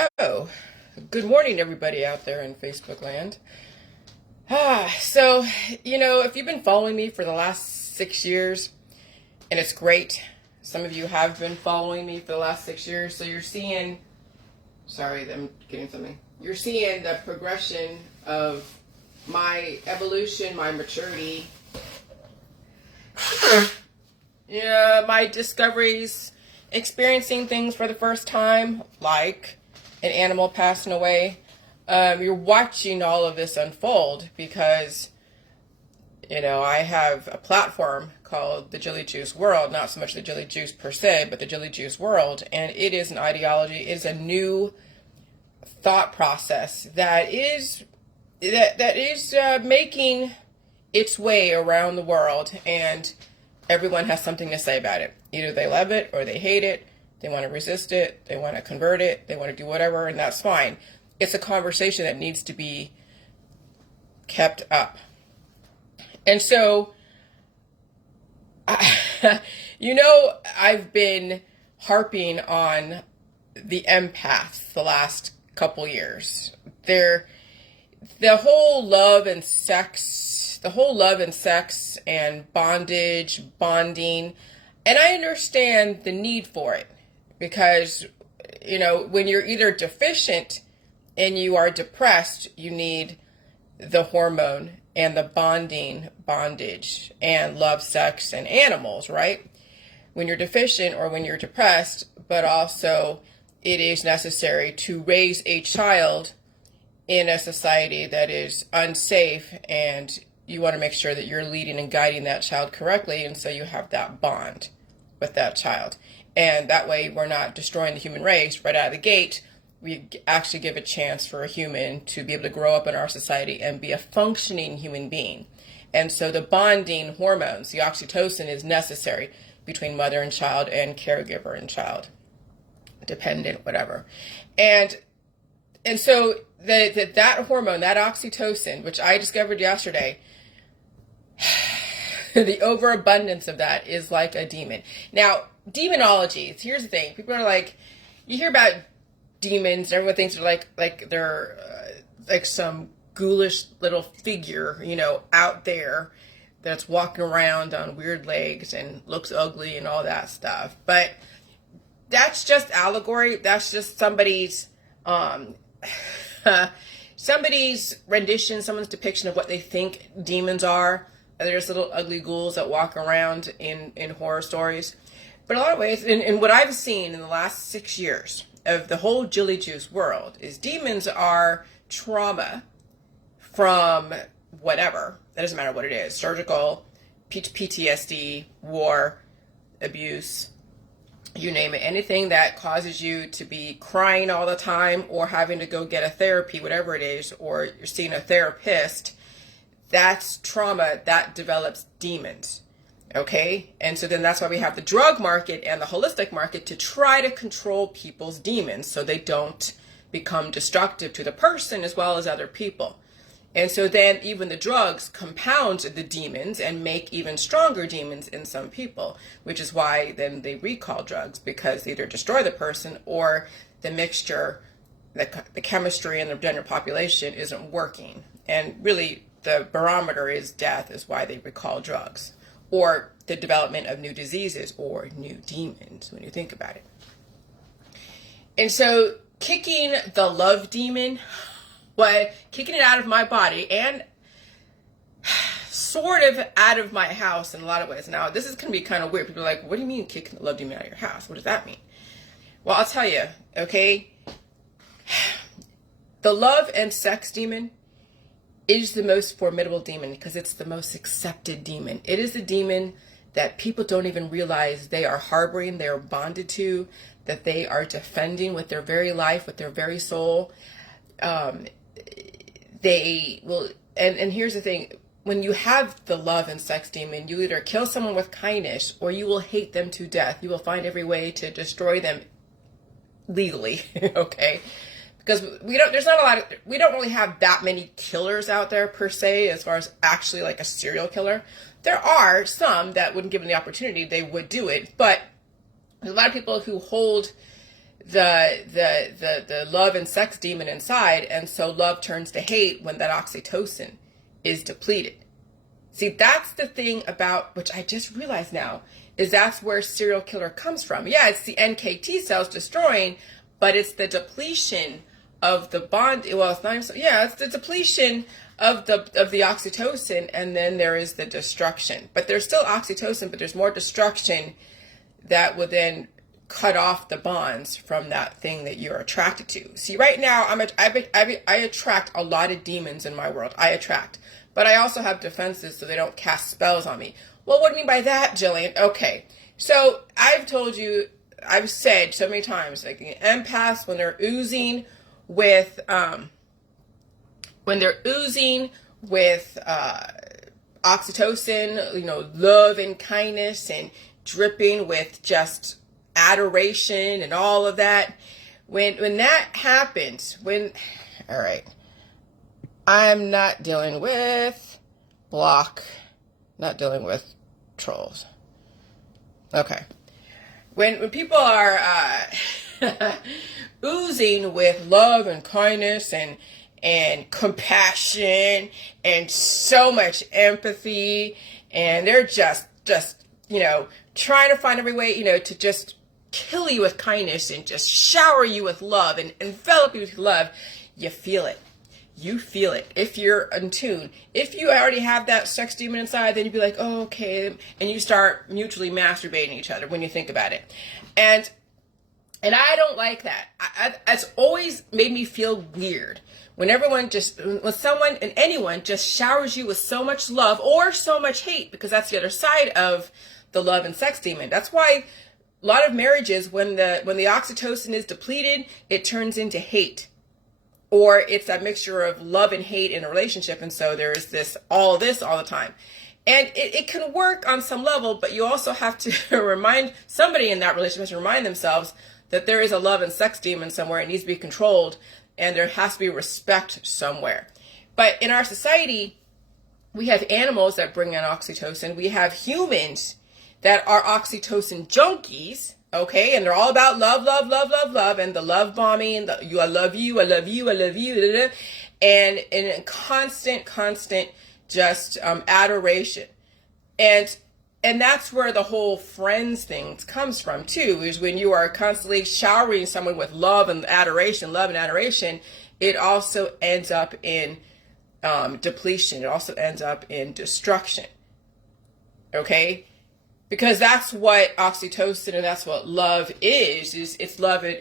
So, good morning, everybody out there in Facebook land. If you've been following me for the last 6 years, and it's great, some of you have been following me for the last 6 years, so you're seeing, sorry, I'm getting something. You're seeing the progression of my evolution, my maturity, my discoveries, experiencing things for the first time, like an animal passing away. You're watching all of this unfold because, I have a platform called the Jelly Juice World, not so much the Jelly Juice per se, but the Jelly Juice World, and it is an ideology, it is a new thought process that is making its way around the world, and everyone has something to say about it. Either they love it or they hate it. They want to resist it. They want to convert it. They want to do whatever, and that's fine. It's a conversation that needs to be kept up. And so, I've been harping on the empaths the last couple years. The whole love and sex and bondage, bonding, and I understand the need for it because, when you're either deficient and you are depressed, you need the hormone and the bondage, and love, sex, and animals, right? When you're deficient or when you're depressed, but also it is necessary to raise a child in a society that is unsafe, and you want to make sure that you're leading and guiding that child correctly, and so you have that bond with that child. And that way we're not destroying the human race right out of the gate. We actually give a chance for a human to be able to grow up in our society and be a functioning human being. And so the bonding hormones, the oxytocin, is necessary between mother and child and caregiver and child, dependent, whatever. And so that hormone, that oxytocin, which I discovered yesterday, the overabundance of that is like a demon. Now, demonology, here's the thing. People are like, you hear about demons, and everyone thinks they're like they're like some ghoulish little figure, out there that's walking around on weird legs and looks ugly and all that stuff. But that's just allegory. That's just somebody's rendition, someone's depiction of what they think demons are. There's little ugly ghouls that walk around in horror stories. But a lot of ways, in what I've seen in the last 6 years of the whole Jelly Juice world, is demons are trauma from whatever. That doesn't matter what it is. Surgical, PTSD, war, abuse, you name it. Anything that causes you to be crying all the time or having to go get a therapy, whatever it is, or you're seeing a therapist, that's trauma that develops demons. Okay? And so then that's why we have the drug market and the holistic market to try to control people's demons so they don't become destructive to the person as well as other people. And so then even the drugs compound the demons and make even stronger demons in some people, which is why then they recall drugs, because they either destroy the person or the mixture, the chemistry in the general population isn't working. And really the barometer is death, is why they recall drugs, or the development of new diseases or new demons when you think about it. And so kicking the love demon, kicking it out of my body and sort of out of my house in a lot of ways. Now, this is going to be kind of weird. People are like, what do you mean kicking the love demon out of your house? What does that mean? Well, I'll tell you, okay? The love and sex demon is the most formidable demon because it's the most accepted demon. It is the demon that people don't even realize they are harboring, they are bonded to, that they are defending with their very life, with their very soul. They will, and here's the thing, when you have the love and sex demon, you either kill someone with kindness or you will hate them to death. You will find every way to destroy them legally, okay? Because we don't really have that many killers out there per se, as far as actually like a serial killer. There are some that, when given the opportunity, they would do it, but there's a lot of people who hold the love and sex demon inside, and so love turns to hate when that oxytocin is depleted. See, that's the thing about, which I just realized now, is that's where serial killer comes from. Yeah, it's the NKT cells destroying, but it's the depletion of the bond. Well, it's not even, yeah, it's the depletion of the oxytocin, and then there is the destruction. But there's still oxytocin, but there's more destruction that will then cut off the bonds from that thing that you're attracted to. See, right now, I attract a lot of demons in my world. But I also have defenses so they don't cast spells on me. Well, what do you mean by that, Jillian? Okay, so I've said so many times, like empaths, when they're oozing with oxytocin, love and kindness, and dripping with just adoration and all of that. When that happens, all right, I'm not dealing with not dealing with trolls. Okay. When people are oozing with love and kindness and compassion and so much empathy, and they're just trying to find every way, to just kill you with kindness and just shower you with love and envelop you with love, you feel it. You feel it if you're in tune. If you already have that sex demon inside, then you'd be like, oh, okay. And you start mutually masturbating each other when you think about it. And I don't like that. It's always made me feel weird when someone and anyone just showers you with so much love or so much hate, because that's the other side of the love and sex demon. That's why a lot of marriages, when the oxytocin is depleted, it turns into hate. Or it's that mixture of love and hate in a relationship. And so there's all the time. And it can work on some level, but you also have to remind somebody in that relationship, has to remind themselves that there is a love and sex demon somewhere. It needs to be controlled, and there has to be respect somewhere. But in our society, we have animals that bring in oxytocin. We have humans that are oxytocin junkies. Okay, and they're all about love, love, love, love, love, and the love bombing, and I love you, I love you, I love you, and constant, just adoration, and that's where the whole friends thing comes from too. Is when you are constantly showering someone with love and adoration, it also ends up in depletion. It also ends up in destruction. Okay. Because that's what oxytocin and that's what love is it's love and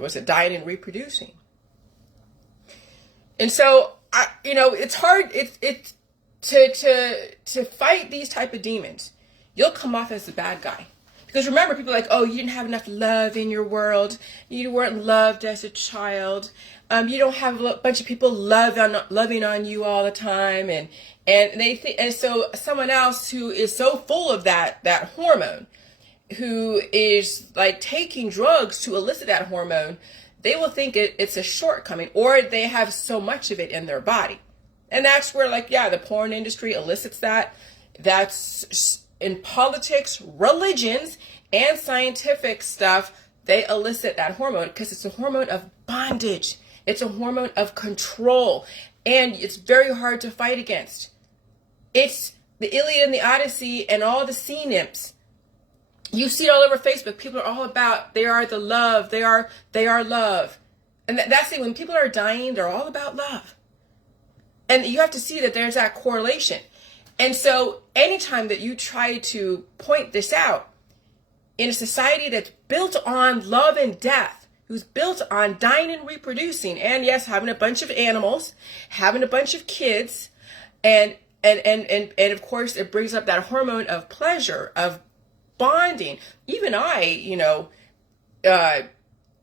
was it dying and reproducing. And so it's hard to fight these type of demons. You'll come off as the bad guy. Because remember, people are like, oh, you didn't have enough love in your world. You weren't loved as a child. You don't have a bunch of people loving on you all the time, and they think, and so someone else who is so full of that hormone, who is like taking drugs to elicit that hormone, they will think it's a shortcoming, or they have so much of it in their body, and that's where the porn industry elicits that. That's in politics, religions, and scientific stuff. They elicit that hormone because it's a hormone of bondage. It's a hormone of control, and it's very hard to fight against. It's the Iliad and the Odyssey and all the sea nymphs. You see it all over Facebook. People are all about, they are the love. They are love. And that's it. When people are dying, they're all about love. And you have to see that there's that correlation. And so anytime that you try to point this out in a society that's built on love and death, who's built on dying and reproducing, and yes, having a bunch of animals, having a bunch of kids, and of course it brings up that hormone of pleasure, of bonding. Even I,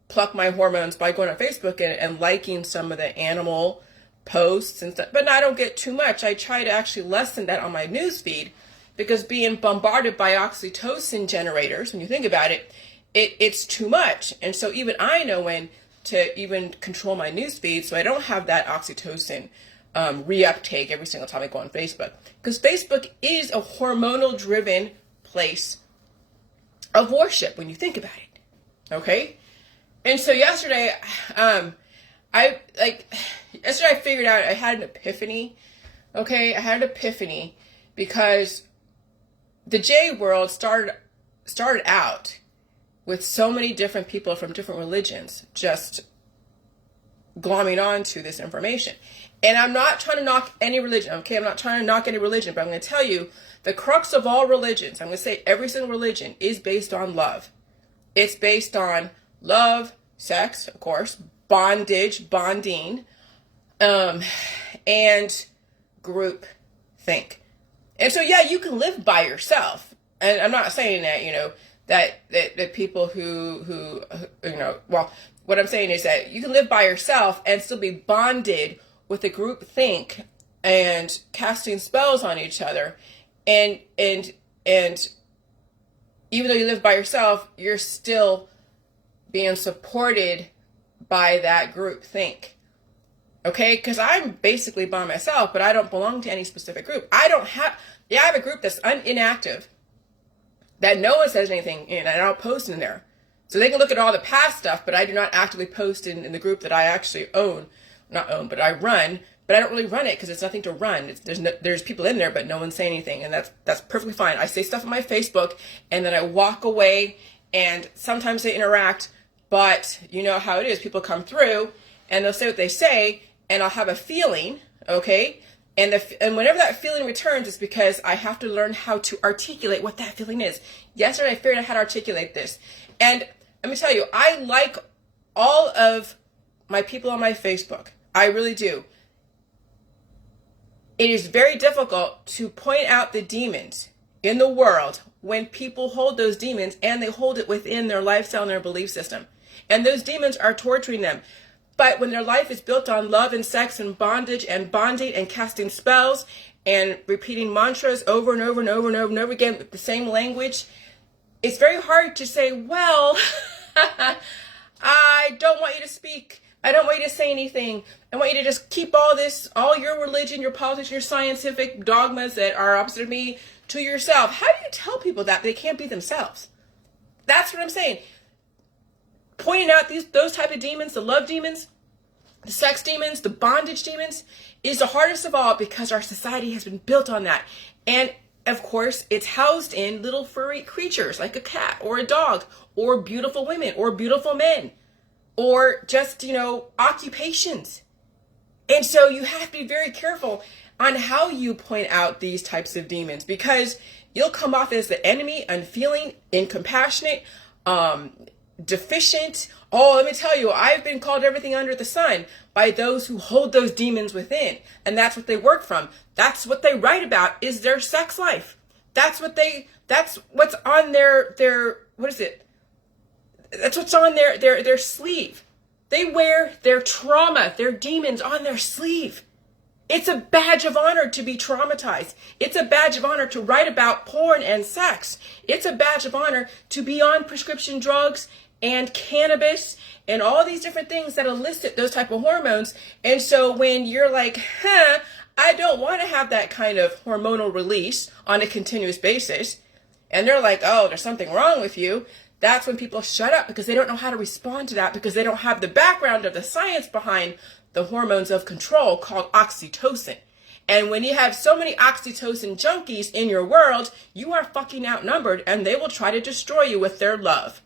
pluck my hormones by going on Facebook and liking some of the animal posts and stuff, but I don't get too much. I try to actually lessen that on my news feed, because being bombarded by oxytocin generators, when you think about it, it's too much. And so even I know when to even control my news feed so I don't have that oxytocin reuptake every single time I go on Facebook. Because Facebook is a hormonal driven place of worship when you think about it. Okay? And so yesterday, yesterday I figured out I had an epiphany. Okay? I had an epiphany because the J world started out with so many different people from different religions just glomming on to this information. And I'm not trying to knock any religion, okay? I'm not trying to knock any religion, but I'm going to tell you the crux of all religions, I'm going to say every single religion is based on love. It's based on love, sex, of course, bonding, and group think. And so, yeah, you can live by yourself. And I'm not saying that, that people who well, what I'm saying is that you can live by yourself and still be bonded with a group think and casting spells on each other. And even though you live by yourself, you're still being supported by that group think. Okay? Because I'm basically by myself, but I don't belong to any specific group. I have a group that's inactive, that no one says anything in, and I don't post in there. So they can look at all the past stuff, but I do not actively post in the group that I actually but I run. But I don't really run it because it's nothing to run. There's people in there, but no one's saying anything, and that's perfectly fine. I say stuff on my Facebook, and then I walk away, and sometimes they interact, but you know how it is. People come through, and they'll say what they say, and I'll have a feeling, okay? And whenever that feeling returns, it's because I have to learn how to articulate what that feeling is. Yesterday, I figured out how to articulate this. And let me tell you, I like all of my people on my Facebook. I really do. It is very difficult to point out the demons in the world when people hold those demons and they hold it within their lifestyle and their belief system. And those demons are torturing them. But when their life is built on love and sex and bondage and bonding and casting spells and repeating mantras over and over and over and over and over again with the same language, it's very hard to say, well, I don't want you to speak. I don't want you to say anything. I want you to just keep all your religion, your politics, your scientific dogmas that are opposite of me to yourself. How do you tell people that they can't be themselves? That's what I'm saying. Pointing out those type of demons, the love demons, the sex demons, the bondage demons, is the hardest of all because our society has been built on that. And of course, it's housed in little furry creatures like a cat or a dog or beautiful women or beautiful men or just, occupations. And so you have to be very careful on how you point out these types of demons because you'll come off as the enemy, unfeeling, incompassionate, deficient. Oh, let me tell you, I've been called everything under the sun by those who hold those demons within. And that's what they work from. That's what they write about is their sex life. That's what's on their what is it? That's what's on their sleeve. They wear their trauma, their demons on their sleeve. It's a badge of honor to be traumatized. It's a badge of honor to write about porn and sex. It's a badge of honor to be on prescription drugs and cannabis and all these different things that elicit those type of hormones. And so when you're like, I don't want to have that kind of hormonal release on a continuous basis, and they're like, oh, there's something wrong with you, that's when people shut up because they don't know how to respond to that because they don't have the background of the science behind the hormones of control called oxytocin. And when you have so many oxytocin junkies in your world, you are fucking outnumbered and they will try to destroy you with their love.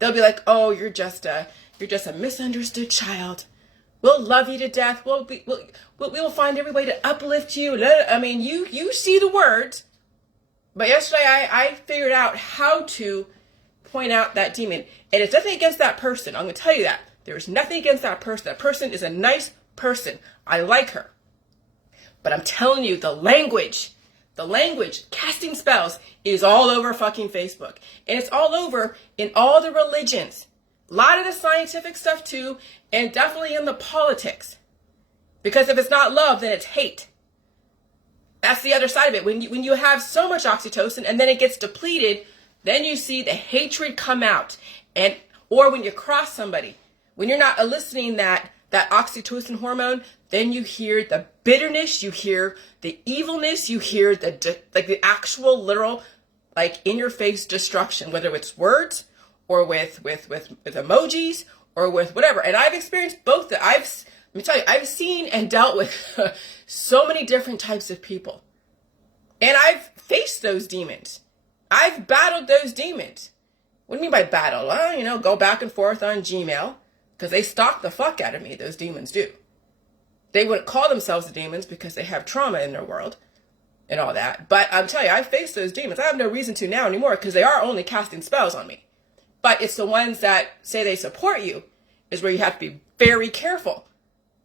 They'll be like, oh, you're just a misunderstood child. We'll love you to death. We'll find every way to uplift you. I mean, you see the words. But yesterday I figured out how to point out that demon. And it's nothing against that person. I'm going to tell you that. There is nothing against that person. That person is a nice person. I like her. But I'm telling you, the language, casting spells, is all over fucking Facebook. And it's all over in all the religions. A lot of the scientific stuff too, and definitely in the politics. Because if it's not love, then it's hate. That's the other side of it. When you have so much oxytocin and then it gets depleted, then you see the hatred come out. Or when you cross somebody, when you're not eliciting that oxytocin hormone, then you hear the bitterness, you hear the evilness, you hear the actual literal, like in your face destruction, whether it's words or with emojis or with whatever. And I've experienced both. Let me tell you, I've seen and dealt with so many different types of people. And I've faced those demons. I've battled those demons. What do you mean by battle? Well, go back and forth on Gmail, because they stalk the fuck out of me, those demons do. They wouldn't call themselves the demons because they have trauma in their world and all that. But I'm telling you, I faced those demons. I have no reason to now anymore because they are only casting spells on me. But it's the ones that say they support you is where you have to be very careful.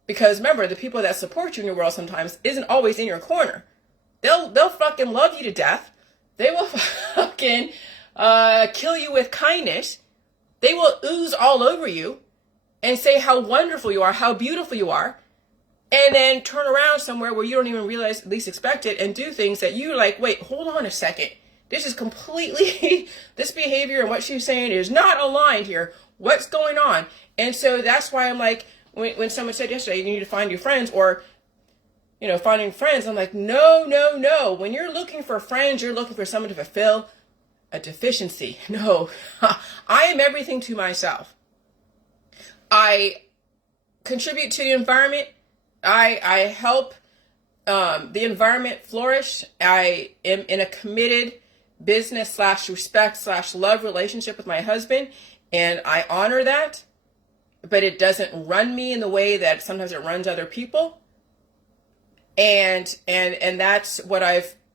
Because remember, the people that support you in your world sometimes isn't always in your corner. They'll fucking love you to death. They will fucking kill you with kindness. They will ooze all over you and say how wonderful you are, how beautiful you are. And then turn around somewhere where you don't even realize, at least expect it, and do things that you're like, wait, hold on a second. This is completely, this behavior and what she's saying is not aligned here. What's going on? And so that's why I'm like, when someone said yesterday, you need to find your friends, or, finding friends, I'm like, no. When you're looking for friends, you're looking for someone to fulfill a deficiency. No, I am everything to myself. I contribute to the environment. I help the environment flourish. I am in a committed business / respect / love relationship with my husband, and I honor that, but it doesn't run me in the way that sometimes it runs other people. And that's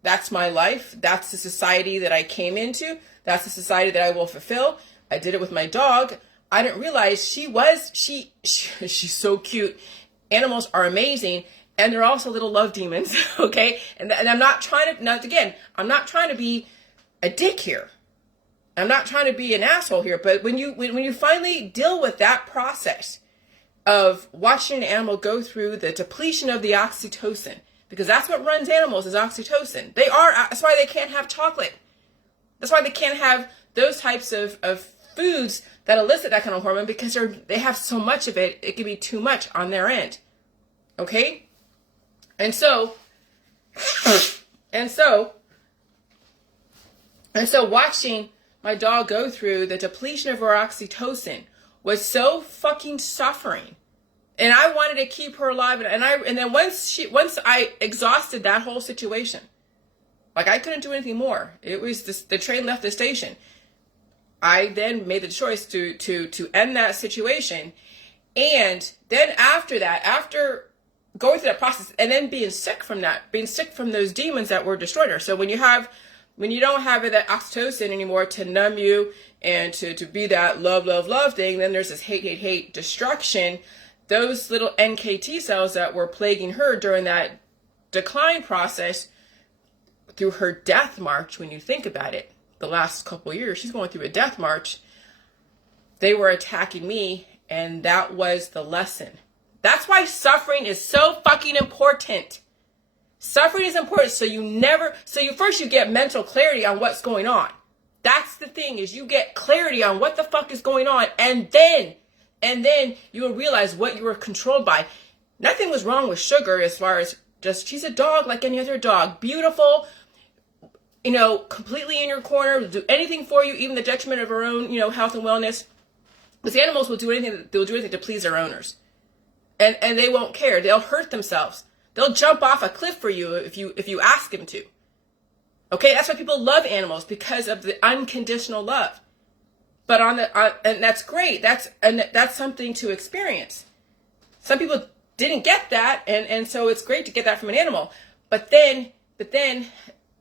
that's my life. That's the society that I came into. That's the society that I will fulfill. I did it with my dog. I didn't realize she's so cute. Animals are amazing, and they're also little love demons, okay? And I'm not trying to, I'm not trying to be a dick here. I'm not trying to be an asshole here, but when you finally deal with that process of watching an animal go through the depletion of the oxytocin, because that's what runs animals is oxytocin. That's why they can't have chocolate. That's why they can't have those types of foods that elicit that kind of hormone, because they have so much of it, it can be too much on their end. Okay? And so watching my dog go through the depletion of her oxytocin was so fucking suffering. And I wanted to keep her alive. And then once I exhausted that whole situation, like I couldn't do anything more. It was the train left the station. I then made the choice to end that situation. And then after that, after going through that process and then being sick from those demons that were destroyed her. So when you don't have that oxytocin anymore to numb you and to be that love thing, then there's this hate, destruction. Those little NKT cells that were plaguing her during that decline process through her death march, when you think about it, the last couple of years, she's going through a death march. They were attacking me, and that was the lesson. That's why suffering is so fucking important. Suffering is important so you first get mental clarity on what's going on. That's the thing, is you get clarity on what the fuck is going on, and then you will realize what you were controlled by. Nothing was wrong with Sugar as far as just, she's a dog like any other dog. Beautiful, completely in your corner, do anything for you, even the detriment of her own, health and wellness. Because animals will do anything to please their owners. And they won't care. They'll hurt themselves. They'll jump off a cliff for you if you ask them to. Okay, that's why people love animals, because of the unconditional love. But and that's great. That's something to experience. Some people didn't get that, and so it's great to get that from an animal. But then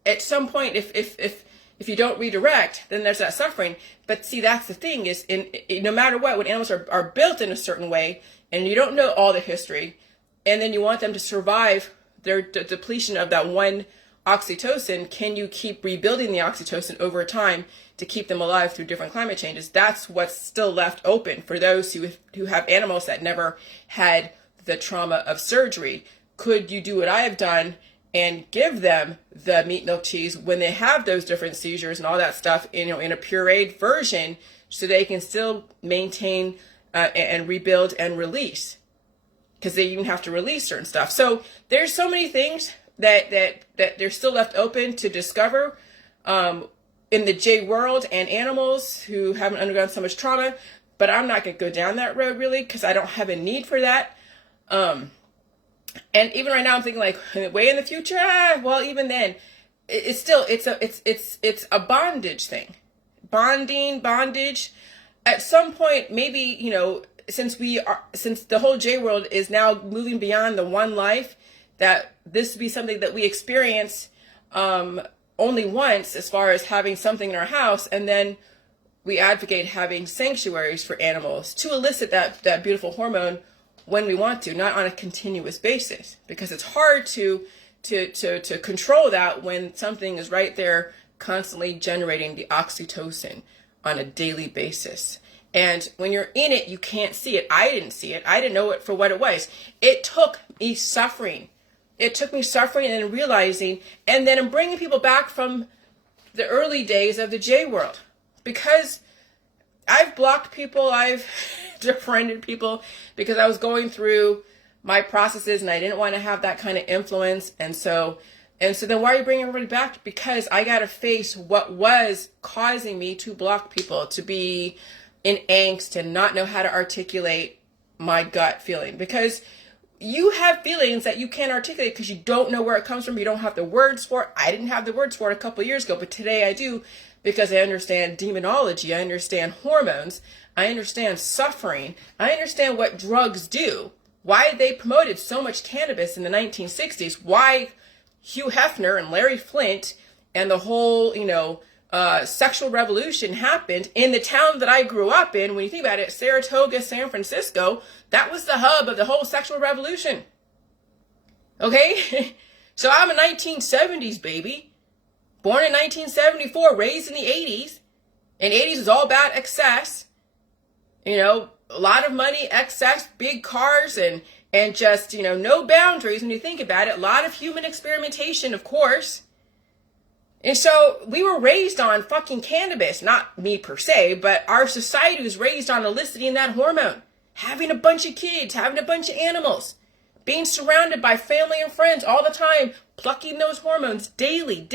at some point, if you don't redirect, then there's that suffering. But see, that's the thing, is no matter what, when animals are built in a certain way, and you don't know all the history, and then you want them to survive their depletion of that one oxytocin, can you keep rebuilding the oxytocin over time to keep them alive through different climate changes? That's what's still left open for those who have animals that never had the trauma of surgery. Could you do what I have done and give them the meat, milk, cheese when they have those different seizures and all that stuff, in a pureed version, so they can still maintain and rebuild and release, because they even have to release certain stuff. So there's so many things that they're still left open to discover. in the J world and animals who haven't undergone so much trauma, but I'm not going to go down that road really because I don't have a need for that. And even right now I'm thinking like way in the future, well, even then it's still, it's a bondage thing. Bondage. At some point, maybe, you know, since the whole J world is now moving beyond the one life, that this would be something that we experience only once, as far as having something in our house, and then we advocate having sanctuaries for animals to elicit that beautiful hormone when we want to, not on a continuous basis, because it's hard to control that when something is right there constantly generating the oxytocin on a daily basis. And when you're in it, you can't see it. I didn't see it. I didn't know it for what it was. It took me suffering. It took me suffering and then realizing, and then I'm bringing people back from the early days of the J world, because I've blocked people, I've defriended people because I was going through my processes and I didn't want to have that kind of influence. And so then why are you bringing everybody back? Because I got to face what was causing me to block people, to be in angst and not know how to articulate my gut feeling. Because you have feelings that you can't articulate because you don't know where it comes from. You don't have the words for it. I didn't have the words for it a couple of years ago, but today I do, because I understand demonology. I understand hormones. I understand suffering. I understand what drugs do, why they promoted so much cannabis in the 1960s, why Hugh Hefner and Larry Flint and the whole, sexual revolution happened in the town that I grew up in. When you think about it, Saratoga, San Francisco, that was the hub of the whole sexual revolution. Okay? So I'm a 1970s baby, born in 1974, raised in the 80s. And 80s was all about excess. A lot of money, excess, big cars, and just, no boundaries when you think about it. A lot of human experimentation, of course. And so we were raised on fucking cannabis, not me per se, but our society was raised on eliciting that hormone, having a bunch of kids, having a bunch of animals, being surrounded by family and friends all the time, plucking those hormones daily.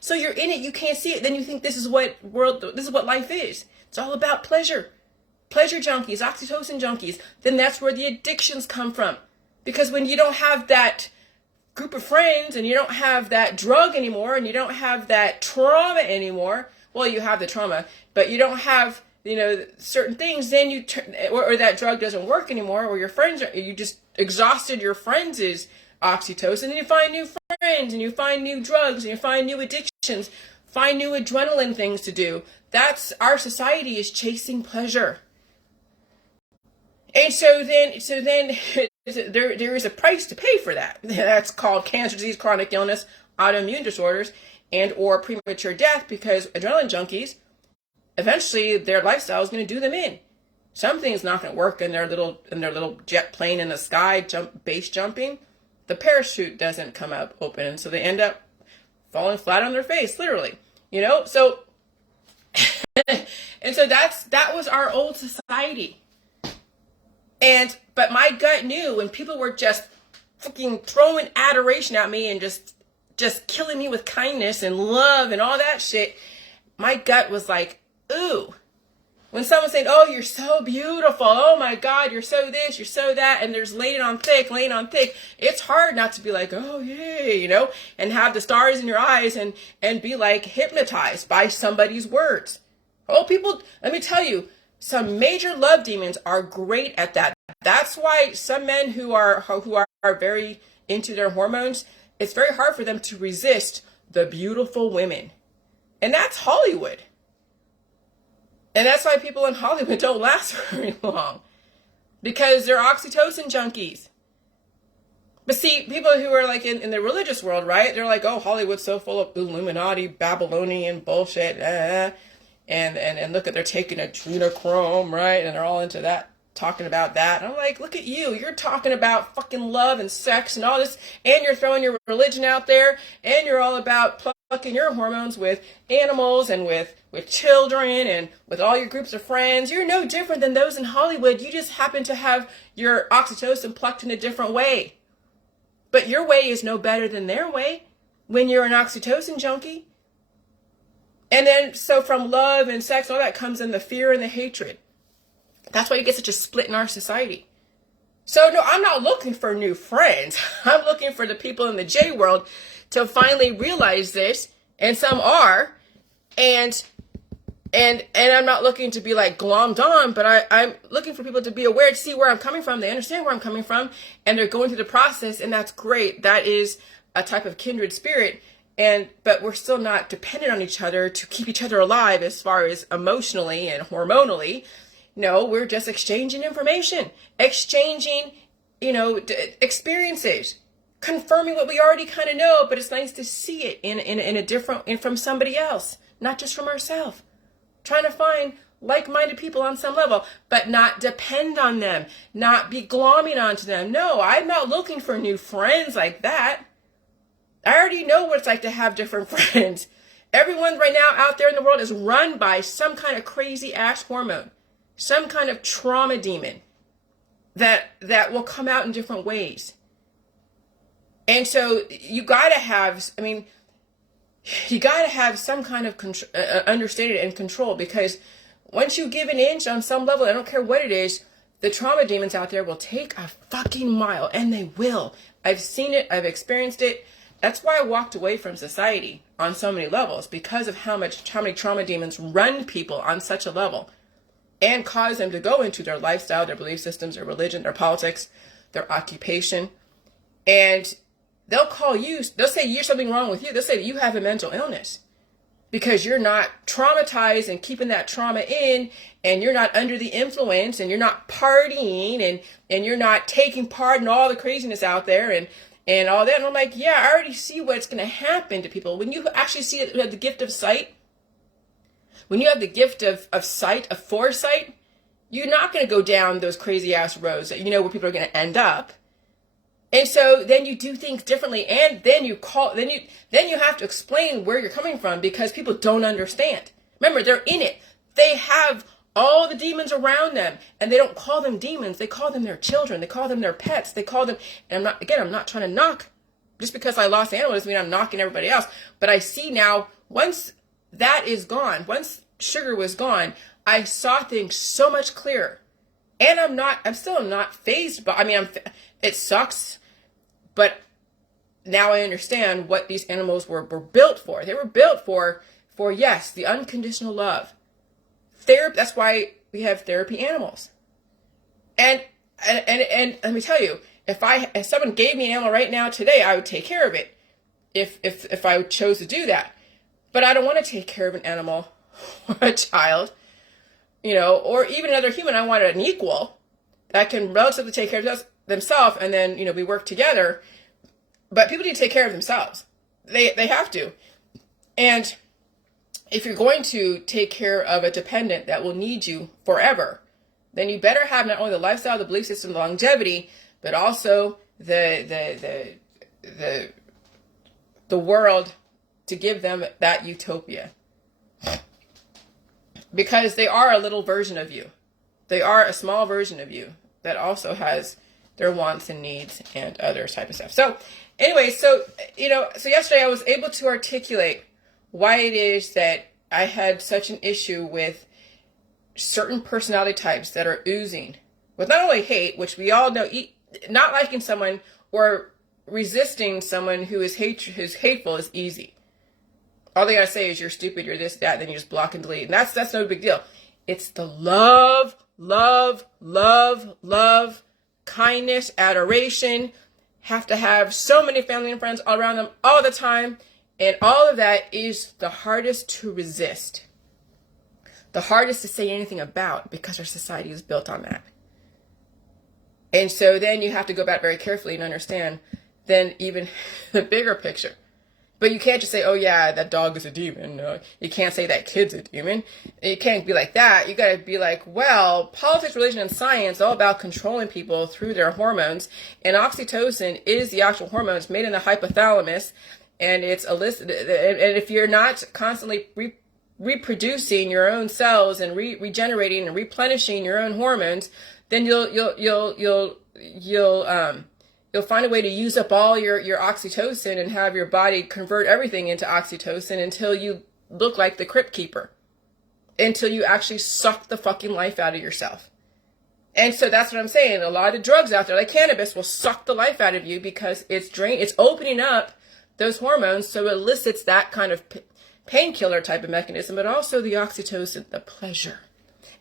So you're in it, you can't see it. Then you think this is what life is. It's all about pleasure. Pleasure junkies, oxytocin junkies. Then that's where the addictions come from. Because when you don't have that group of friends and you don't have that drug anymore and you don't have that trauma anymore, well, you have the trauma, but you don't have, certain things, then you turn, or that drug doesn't work anymore, or you just exhausted your friends' oxytocin, and you find new friends and you find new drugs and you find new addictions, find new adrenaline things to do. That's our society is chasing pleasure. And so then there is a price to pay for that. That's called cancer, disease, chronic illness, autoimmune disorders, and or premature death, because adrenaline junkies, eventually their lifestyle is going to do them in. Something's not going to work in their little jet plane in the sky, base jumping. The parachute doesn't come up open, and so they end up falling flat on their face, literally. So and so that was our old society. But my gut knew when people were just fucking throwing adoration at me and just killing me with kindness and love and all that shit, my gut was like, ooh. When someone's saying, oh, you're so beautiful, oh my God, you're so this, you're so that, and there's laying on thick, it's hard not to be like, oh yay, and have the stars in your eyes and be like hypnotized by somebody's words. Oh, people, let me tell you, some major love demons are great at that. That's why some men who are very into their hormones, it's very hard for them to resist the beautiful women. And that's Hollywood. And that's why people in Hollywood don't last very long. Because they're oxytocin junkies. But see, people who are like in the religious world, right? They're like, oh, Hollywood's so full of Illuminati, Babylonian bullshit. And look at, they're taking adrenochrome, right? And they're all into that, talking about that. And I'm like, look at you. You're talking about fucking love and sex and all this. And you're throwing your religion out there. And you're all about plucking your hormones with animals and with children and with all your groups of friends. You're no different than those in Hollywood. You just happen to have your oxytocin plucked in a different way. But your way is no better than their way when you're an oxytocin junkie. And then, so from love and sex, all that comes in the fear and the hatred. That's why you get such a split in our society. So no, I'm not looking for new friends. I'm looking for the people in the J world to finally realize this, and some are, and I'm not looking to be like glommed on, but I'm looking for people to be aware, to see where I'm coming from. They understand where I'm coming from, and they're going through the process, and that's great. That is a type of kindred spirit, but we're still not dependent on each other to keep each other alive as far as emotionally and hormonally. No, we're just exchanging information, exchanging, experiences, confirming what we already kind of know, but it's nice to see it in a different, from somebody else, not just from ourselves. Trying to find like-minded people on some level, but not depend on them, not be glomming onto them. No, I'm not looking for new friends like that. I already know what it's like to have different friends. Everyone right now out there in the world is run by some kind of crazy ass hormone, some kind of trauma demon that will come out in different ways. And so you got to have, you got to have some kind of understanding and control, because once you give an inch on some level, I don't care what it is, the trauma demons out there will take a fucking mile, and they will. I've seen it. I've experienced it. That's why I walked away from society on so many levels, because of how many trauma demons run people on such a level and cause them to go into their lifestyle, their belief systems, their religion, their politics, their occupation. And they'll call you, they'll say you're something wrong with you. They'll say that you have a mental illness because you're not traumatized and keeping that trauma in, and you're not under the influence, and you're not partying, and you're not taking part in all the craziness out there and all that. And I'm like, yeah, I already see what's going to happen to people. When you actually see it, you have the gift of sight, when you have the gift of sight, of foresight, you're not going to go down those crazy ass roads that you know where people are going to end up. And so then you do things differently, and then you have to explain where you're coming from, because people don't understand. Remember, they're in it. They have all the demons around them, and they don't call them demons. They call them their children. They call them their pets. They call them, and I'm not trying to knock, just because I lost animals doesn't mean I'm knocking everybody else. But I see now, once that is gone, once sugar was gone, I saw things so much clearer. And I'm still not fazed, but it sucks, but now I understand what these animals were built for. They were built for yes, the unconditional love. Therapy, that's why we have therapy animals. And let me tell you, if someone gave me an animal right now today, I would take care of it if I chose to do that. But I don't want to take care of an animal or a child, or even another human. I want an equal that can relatively take care of themselves, and then, we work together. But people need to take care of themselves. They have to. And if you're going to take care of a dependent that will need you forever, then you better have not only the lifestyle, the belief system, the longevity, but also the world to give them that utopia. Because they are a little version of you. They are a small version of you that also has their wants and needs and other type of stuff. So anyway, so yesterday I was able to articulate why it is that I had such an issue with certain personality types that are oozing with not only hate, which we all know, not liking someone or resisting someone who's hateful is easy. All they gotta say is you're stupid, you're this, that, then you just block and delete. And that's no big deal. It's the love, kindness, adoration. Have to have so many family and friends all around them all the time. And all of that is the hardest to resist. The hardest to say anything about, because our society is built on that. And so then you have to go back very carefully and understand then even the bigger picture. But you can't just say, oh yeah, that dog is a demon. No, you can't say that kid's a demon. You can't be like that. You got to be like, well, politics, religion, and science all about controlling people through their hormones. And oxytocin is the actual hormone. It's made in the hypothalamus. And it's elicited. And if you're not constantly reproducing your own cells and regenerating and replenishing your own hormones, then you'll find a way to use up all your oxytocin and have your body convert everything into oxytocin until you look like the Crypt Keeper until you actually suck the fucking life out of yourself. And so that's what I'm saying. A lot of drugs out there, like cannabis, will suck the life out of you because it's opening up those hormones, so it elicits that kind of painkiller type of mechanism, but also the oxytocin, the pleasure.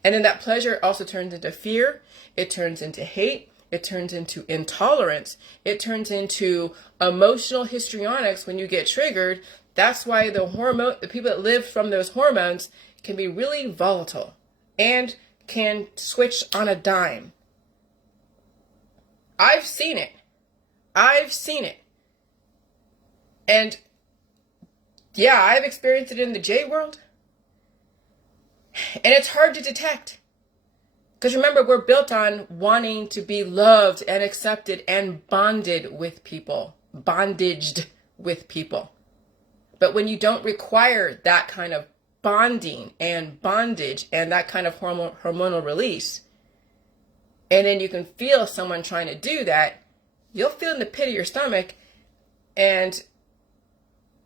And then that pleasure also turns into fear. It turns into hate. It turns into intolerance. It turns into emotional histrionics when you get triggered. That's why the people that live from those hormones can be really volatile and can switch on a dime. I've seen it. And yeah, I've experienced it in the J world. And it's hard to detect. Because remember, we're built on wanting to be loved and accepted and bonded with people. Bondaged with people. But when you don't require that kind of bonding and bondage and that kind of hormonal release, and then you can feel someone trying to do that, you'll feel in the pit of your stomach. And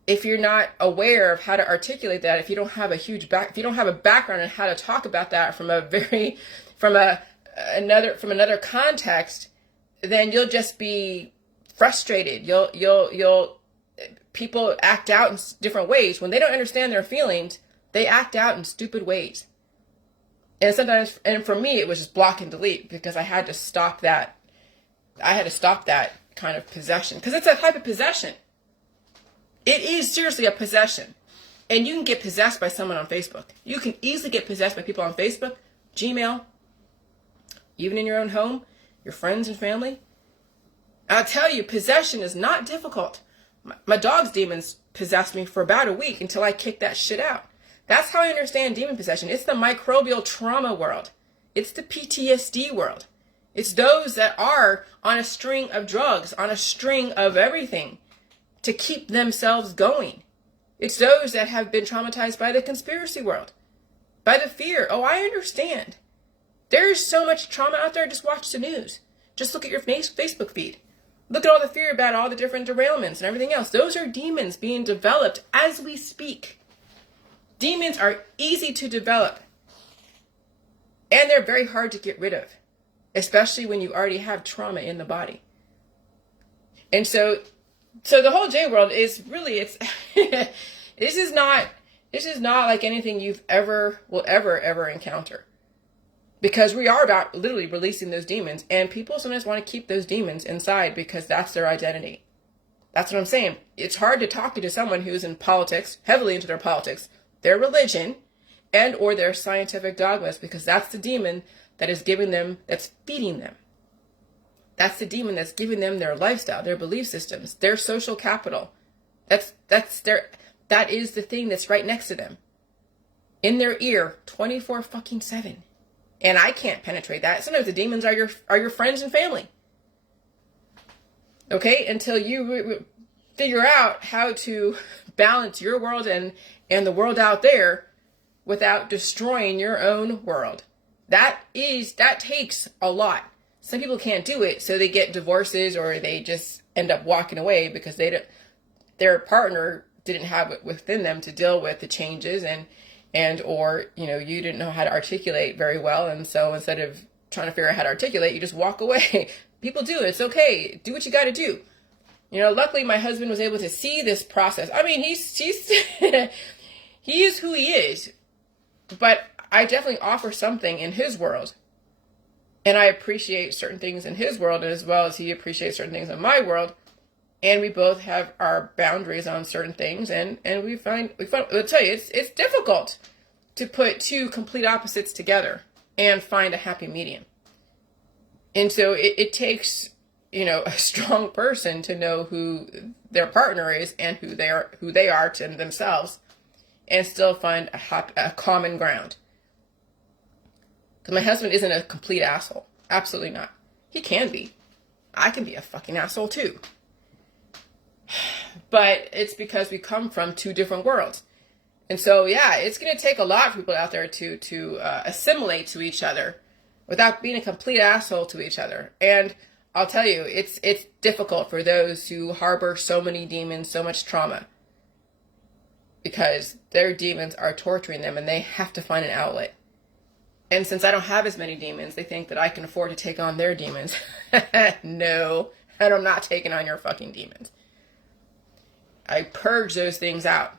if you're not aware of how to articulate that, if you don't have if you don't have a background on how to talk about that from another context, then you'll just be frustrated. People act out in different ways. When they don't understand their feelings, they act out in stupid ways. And sometimes, and for me, it was just block and delete, because I had to stop that. I had to stop that kind of possession, because it's a type of possession. It is seriously a possession. And you can get possessed by someone on Facebook. You can easily get possessed by people on Facebook, Gmail, even in your own home, your friends and family. I'll tell you, possession is not difficult. My dog's demons possessed me for about a week until I kicked that shit out. That's how I understand demon possession. It's the microbial trauma world. It's the PTSD world. It's those that are on a string of drugs, on a string of everything to keep themselves going. It's those that have been traumatized by the conspiracy world, by the fear. Oh, I understand. There's so much trauma out there. Just watch the news. Just look at your Facebook feed. Look at all the fear about all the different derailments and everything else. Those are demons being developed as we speak. Demons are easy to develop. And they're very hard to get rid of, especially when you already have trauma in the body. And so the whole J world is really, this is not like anything you've will ever encounter. Because we are about literally releasing those demons, and people sometimes want to keep those demons inside because that's their identity. That's what I'm saying. It's hard to talk to someone who's in politics, heavily into their politics, their religion, and or their scientific dogmas, because that's the demon that is giving them, that's feeding them. That's the demon that's giving them their lifestyle, their belief systems, their social capital. That is the thing that's right next to them. In their ear, 24/7. And I can't penetrate that. Sometimes the demons are your friends and family. Okay? Until you figure out how to balance your world and the world out there without destroying your own world. That takes a lot. Some people can't do it, so they get divorces or they just end up walking away because their partner didn't have it within them to deal with the changes or you didn't know how to articulate very well, and so instead of trying to figure out how to articulate, you just walk away. People do it. It's okay. Do what you got to do. Luckily my husband was able to see this process. I mean, he's he is who he is, but I definitely offer something in his world, and I appreciate certain things in his world as well as he appreciates certain things in my world. And we both have our boundaries on certain things, and we find, I'll tell you, it's difficult to put two complete opposites together and find a happy medium. And so it takes, a strong person to know who their partner is and who they are to themselves, and still find a common ground. Because my husband isn't a complete asshole. Absolutely not. He can be. I can be a fucking asshole too. But it's because we come from two different worlds. And so, yeah, it's going to take a lot for people out there to assimilate to each other without being a complete asshole to each other. And I'll tell you, it's difficult for those who harbor so many demons, so much trauma. because their demons are torturing them and they have to find an outlet. And since I don't have as many demons, they think that I can afford to take on their demons. No, and I'm not taking on your fucking demons. I purge those things out.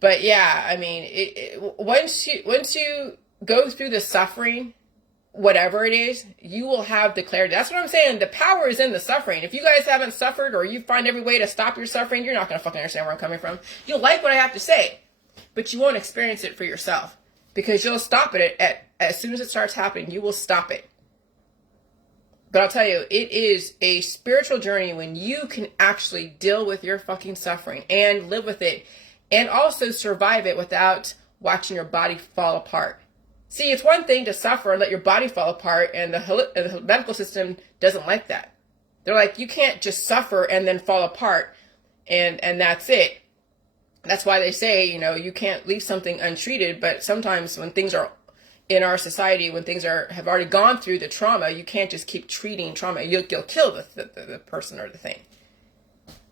But yeah, I mean, once you go through the suffering, whatever it is, you will have the clarity. That's what I'm saying. The power is in the suffering. If you guys haven't suffered, or you find every way to stop your suffering, you're not going to fucking understand where I'm coming from. You'll like what I have to say, but you won't experience it for yourself, because you'll stop it as soon as it starts happening. You will stop it. But I'll tell you, it is a spiritual journey when you can actually deal with your fucking suffering and live with it, and also survive it without watching your body fall apart. See, it's one thing to suffer and let your body fall apart, and the medical system doesn't like that. They're like, you can't just suffer and then fall apart, and that's it. That's why they say, you can't leave something untreated. But sometimes when things are in our society, when things have already gone through the trauma, you can't just keep treating trauma. You'll kill the person or the thing.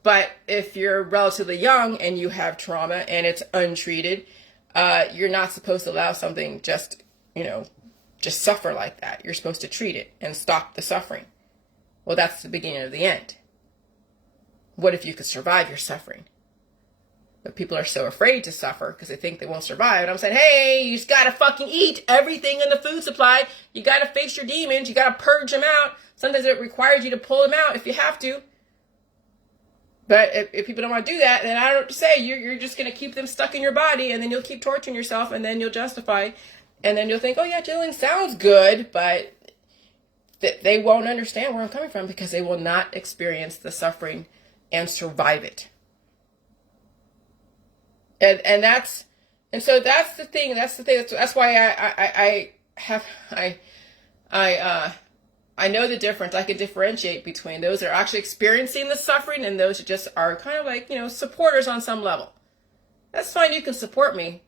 But if you're relatively young and you have trauma and it's untreated, you're not supposed to allow something just suffer like that. You're supposed to treat it and stop the suffering. Well, that's the beginning of the end. What if you could survive your suffering? But people are so afraid to suffer because they think they won't survive. And I'm saying, hey, you just got to fucking eat everything in the food supply. You got to face your demons. You got to purge them out. Sometimes it requires you to pull them out if you have to. But if people don't want to do that, then I don't know what to say. You're just going to keep them stuck in your body, and then you'll keep torturing yourself, and then you'll justify. And then you'll think, oh, yeah, chilling sounds good, but they won't understand where I'm coming from because they will not experience the suffering and survive it. And so that's the thing. That's why I know the difference. I can differentiate between those that are actually experiencing the suffering and those that just are kind of like, supporters on some level. That's fine. You can support me.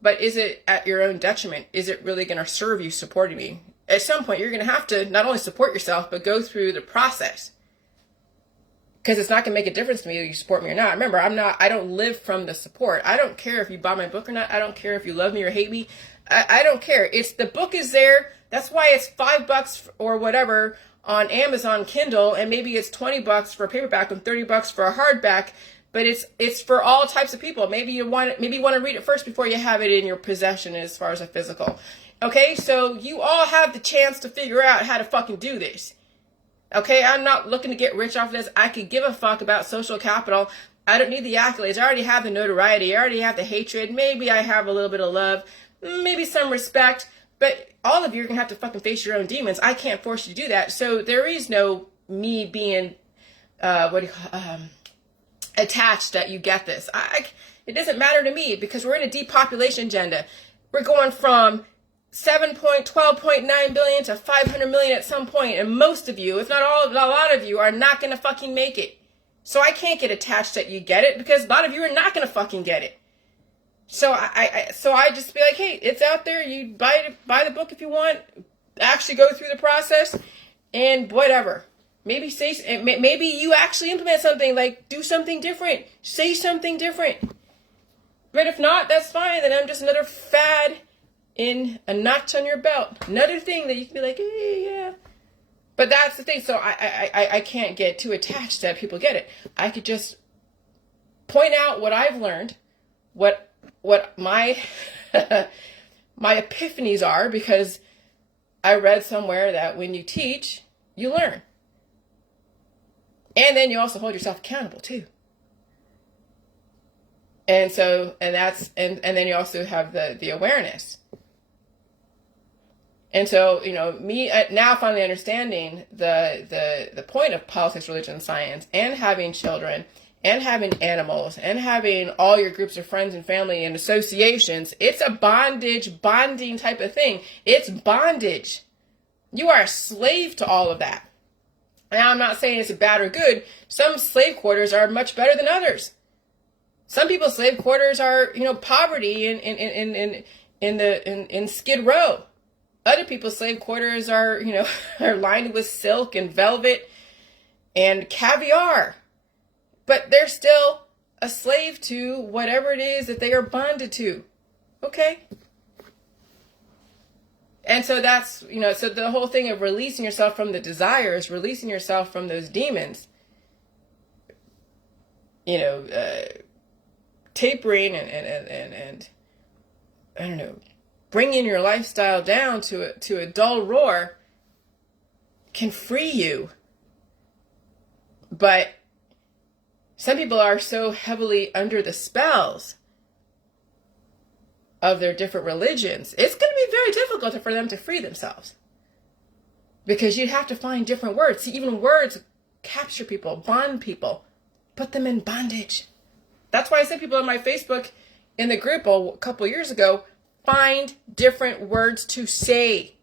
But is it at your own detriment? Is it really going to serve you supporting me? At some point, you're going to have to not only support yourself, but go through the process. Because it's not going to make a difference to me if you support me or not. Remember, I don't live from the support. I don't care if you buy my book or not. I don't care if you love me or hate me. I don't care. The book is there. That's why it's $5 or whatever on Amazon Kindle, and maybe it's $20 for a paperback and $30 for a hardback. But it's for all types of people. Maybe you want to read it first before you have it in your possession as far as a physical. Okay, so you all have the chance to figure out how to fucking do this. Okay, I'm not looking to get rich off of this. I could give a fuck about social capital. I don't need the accolades. I already have the notoriety. I already have the hatred. Maybe I have a little bit of love. Maybe some respect. But all of you are going to have to fucking face your own demons. I can't force you to do that. So there is no me being, attached that you get this. It doesn't matter to me because we're in a depopulation agenda. We're going from 12.9 billion to 500 million at some point, and most of you, if not all, a lot of you are not going to fucking make it. So I can't get attached that you get it because a lot of you are not going to fucking get it. So I just be like, hey, it's out there. You buy the book if you want. Actually go through the process and whatever. Maybe you actually implement something, like do something different, say something different. But if not, that's fine. Then I'm just another fad in a notch on your belt. Another thing that you can be like, hey, yeah. But that's the thing. So I can't get too attached that people get it. I could just point out what I've learned, what my my epiphanies are, because I read somewhere that when you teach, you learn. And then you also hold yourself accountable too. And so, and then you also have the awareness. And so, me now finally understanding the point of politics, religion, science, and having children, and having animals, and having all your groups of friends and family and associations. It's a bonding type of thing. It's bondage. You are a slave to all of that. Now, I'm not saying it's bad or good. Some slave quarters are much better than others. Some people's slave quarters are, poverty in Skid Row. Other people's slave quarters are, are lined with silk and velvet and caviar. But they're still a slave to whatever it is that they are bonded to. Okay? And so that's, so the whole thing of releasing yourself from the desires, releasing yourself from those demons, tapering and I don't know, bringing your lifestyle down to a dull roar can free you. But some people are so heavily under the spells of their different religions, it's going to be very difficult for them to free themselves. Because you have to find different words. See, even words capture people, bond people, put them in bondage. That's why I said people on my Facebook in the group a couple years ago, find different words to say.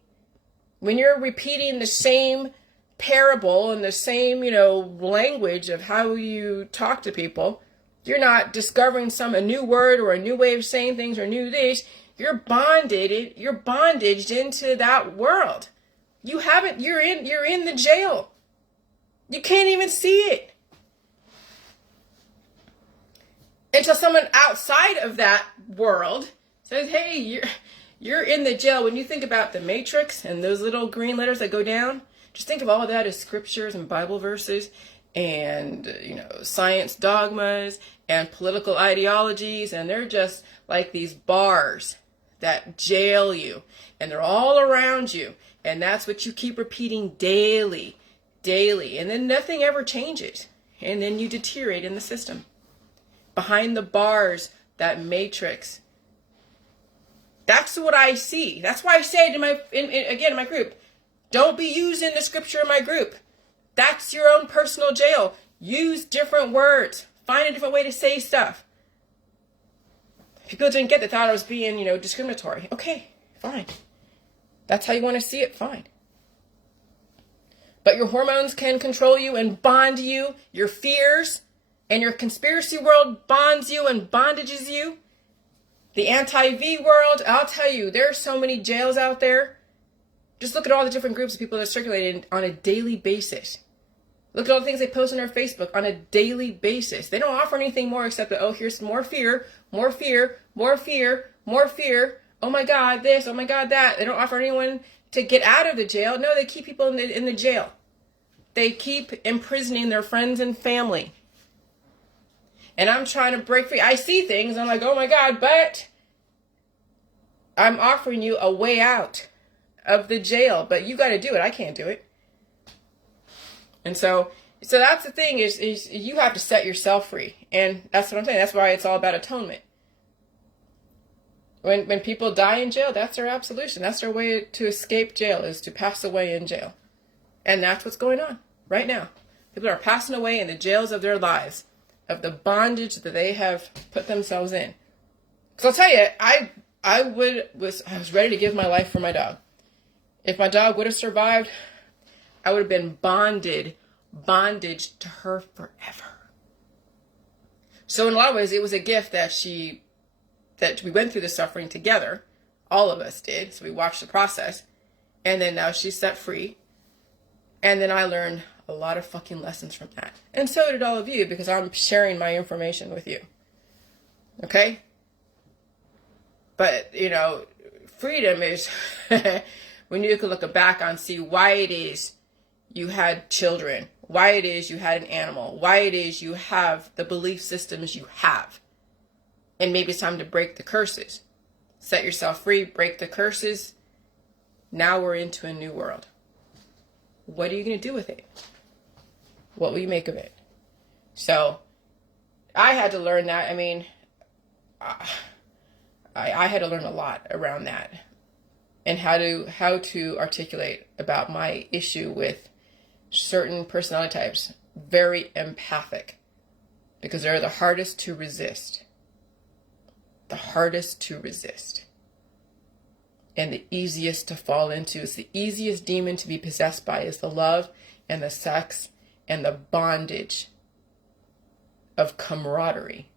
When you're repeating the same parable and the same, language of how you talk to people, you're not discovering a new word or a new way of saying things or new things. You're bondaged into that world. You're in the jail. You can't even see it. Until someone outside of that world says, hey, you're in the jail. When you think about the Matrix and those little green letters that go down, just think of all of that as scriptures and Bible verses and, science dogmas and political ideologies. And they're just like these bars that jail you. And they're all around you. And that's what you keep repeating daily. And then nothing ever changes. And then you deteriorate in the system. Behind the bars, that matrix. That's what I see. That's why I say in my group, don't be using the scripture in my group. That's your own personal jail. Use different words. Find a different way to say stuff. People didn't get that, thought I was being, discriminatory. Okay, fine. That's how you want to see it, fine. But your hormones can control you and bond you. Your fears and your conspiracy world bonds you and bondages you. The anti-V world, I'll tell you, there are so many jails out there. Just look at all the different groups of people that are circulating on a daily basis. Look at all the things they post on their Facebook on a daily basis. They don't offer anything more except that, here's more fear, more fear, more fear, more fear. Oh my God, this, oh my God, that. They don't offer anyone to get out of the jail. No, they keep people in the jail. They keep imprisoning their friends and family. And I'm trying to break free. I see things, I'm like, oh my God, but I'm offering you a way out of the jail. But you got to do it. I can't do it. And so that's the thing is you have to set yourself free. And that's what I'm saying. That's why it's all about atonement. When people die in jail, that's their absolution. That's their way to escape jail, is to pass away in jail. And that's what's going on right now. People are passing away in the jails of their lives, of the bondage that they have put themselves in. Because I'll tell you, I was ready to give my life for my dog. If my dog would have survived, I would have been bondage to her forever. So in a lot of ways, it was a gift that we went through the suffering together. All of us did. So we watched the process. And then now she's set free. And then I learned a lot of fucking lessons from that. And so did all of you, because I'm sharing my information with you. Okay? But, freedom is when you can look back on, see why it is you had children, why it is you had an animal, why it is you have the belief systems you have. And maybe it's time to break the curses. Set yourself free, break the curses. Now we're into a new world. What are you going to do with it? What will you make of it? So I had to learn that. I mean, I had to learn a lot around that, and how to articulate about my issue with certain personality types. Very empathic, because they're the hardest to resist. The hardest to resist. And the easiest to fall into. It's the easiest demon to be possessed by, is the love and the sex and the bondage of camaraderie.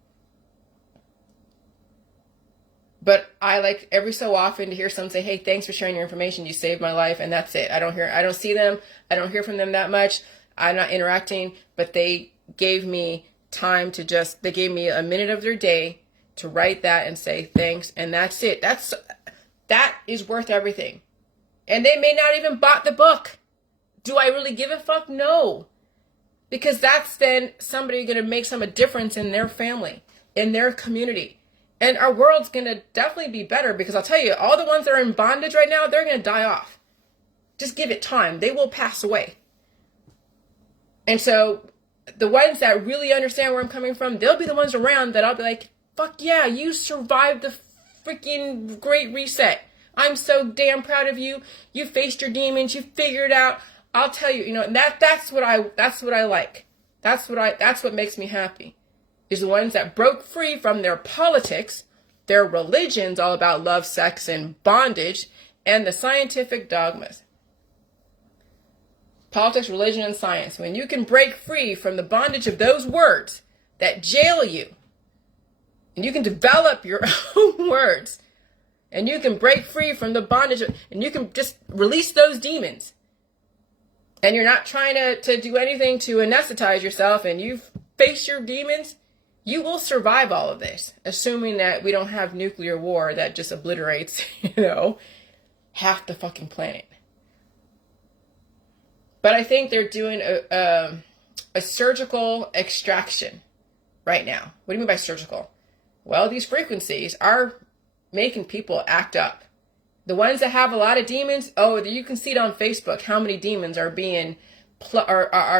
But I like every so often to hear someone say, hey, thanks for sharing your information. You saved my life. And that's it. I don't see them. I don't hear from them that much. I'm not interacting, but they gave me time to just, they gave me a minute of their day to write that and say thanks, and that's it. That is worth everything. And they may not even bought the book. Do I really give a fuck? No. Because that's then somebody going to make some difference in their family, in their community. And our world's going to definitely be better, because I'll tell you, all the ones that are in bondage right now, they're going to die off. Just give it time. They will pass away. And so the ones that really understand where I'm coming from, they'll be the ones around that I'll be like, fuck yeah, you survived the freaking Great Reset. I'm so damn proud of you. You faced your demons. You figured it out. I'll tell you, and that's what I like. That's what makes me happy. Is the ones that broke free from their politics, their religions, all about love, sex, and bondage, and the scientific dogmas. Politics, religion, and science. When you can break free from the bondage of those words that jail you, and you can develop your own words, and you can break free from the bondage, and you can just release those demons, and you're not trying to do anything to anesthetize yourself, and you face your demons, you will survive all of this, assuming that we don't have nuclear war that just obliterates, half the fucking planet. But I think they're doing a surgical extraction right now. What do you mean by surgical? Well, these frequencies are making people act up. The ones that have a lot of demons, you can see it on Facebook, how many demons are being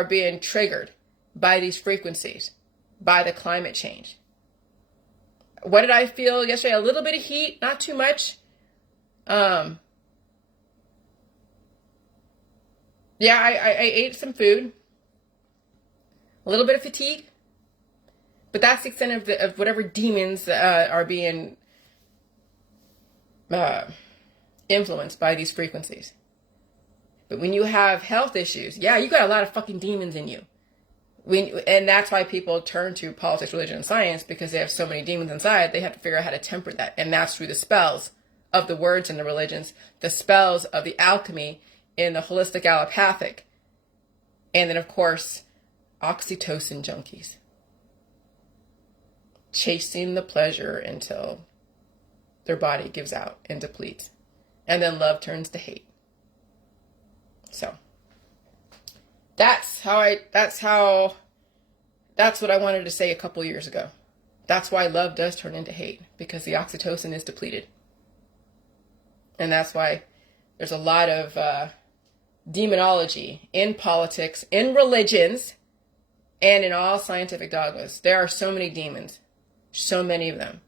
being triggered by these frequencies, by the climate change. What did I feel yesterday? A little bit of heat, not too much. Yeah, I ate some food. A little bit of fatigue. But that's the extent of whatever demons are being influenced by these frequencies. But when you have health issues, you got a lot of fucking demons in you. And that's why people turn to politics, religion, and science, because they have so many demons inside. They have to figure out how to temper that. And that's through the spells of the words and the religions, the spells of the alchemy in the holistic allopathic. And then, of course, oxytocin junkies. Chasing the pleasure until their body gives out and depletes. And then love turns to hate. So that's what I wanted to say a couple years ago. That's why love does turn into hate, because the oxytocin is depleted. And that's why there's a lot of demonology in politics, in religions, and in all scientific dogmas. There are so many demons, so many of them.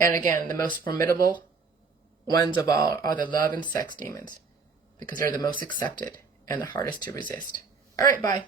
And again, the most formidable ones of all are the love and sex demons, because they're the most accepted and the hardest to resist. All right, bye.